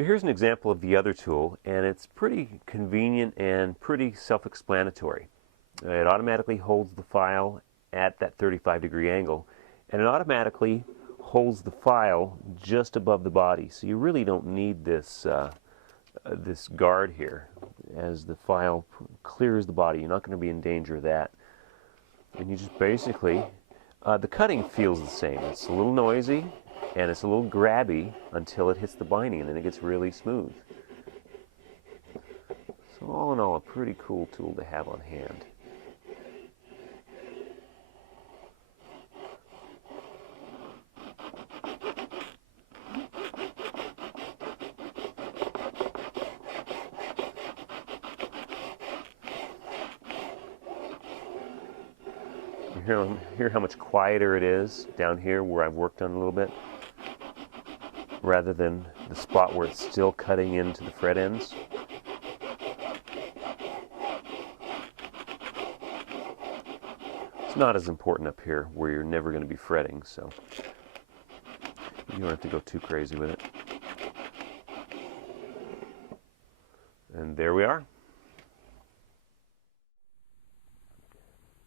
So here's an example of the other tool, and it's pretty convenient and pretty self-explanatory. It automatically holds the file at that 35-degree angle, and it automatically holds the file just above the body. So you really don't need this this guard here. As the file clears the body, you're not going to be in danger of that. And you just basically, the cutting feels the same. It's a little noisy and it's a little grabby until it hits the binding, and then it gets really smooth. So all in all, a pretty cool tool to have on hand. You hear how much quieter it is down here where I've worked on a little bit, rather than the spot where it's still cutting into the fret ends. It's not as important up here where you're never going to be fretting, so you don't have to go too crazy with it. And there we are.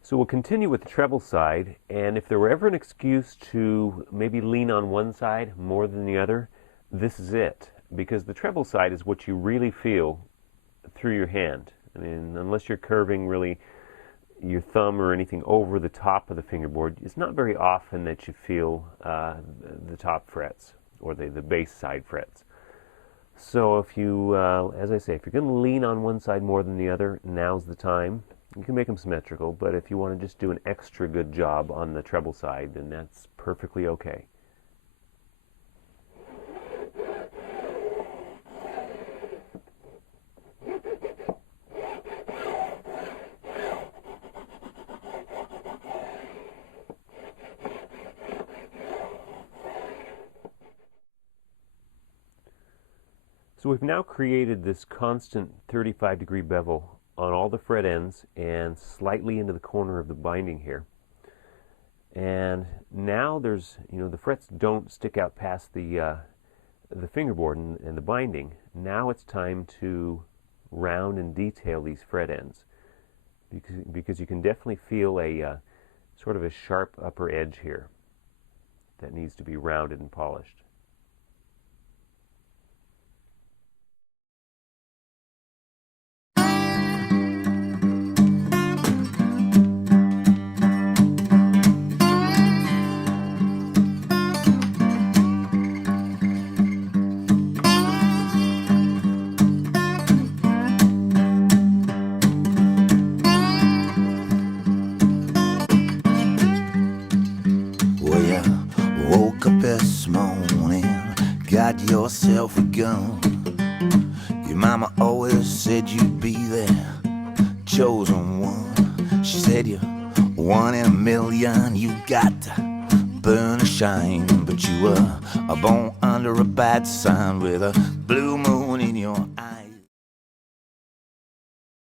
So we'll continue with the treble side, and if there were ever an excuse to maybe lean on one side more than the other, this is it. Because the treble side is what you really feel through your hand. I mean, unless you're curving really your thumb or anything over the top of the fingerboard, it's not very often that you feel the top frets or the bass side frets. So if you, as I say, if you're going to lean on one side more than the other, now's the time. You can make them symmetrical, but if you want to just do an extra good job on the treble side, then that's perfectly okay. So we've now created this constant 35-degree bevel on all the fret ends and slightly into the corner of the binding here. And now there's, the frets don't stick out past the fingerboard and the binding. Now it's time to round and detail these fret ends, because you can definitely feel a sort of a sharp upper edge here that needs to be rounded and polished. This morning, got yourself a gun. Your mama always said you'd be there, chosen one. She said you're one in a million, you got to burn or shine. But you were born under a bad sign with a blue moon in your eyes.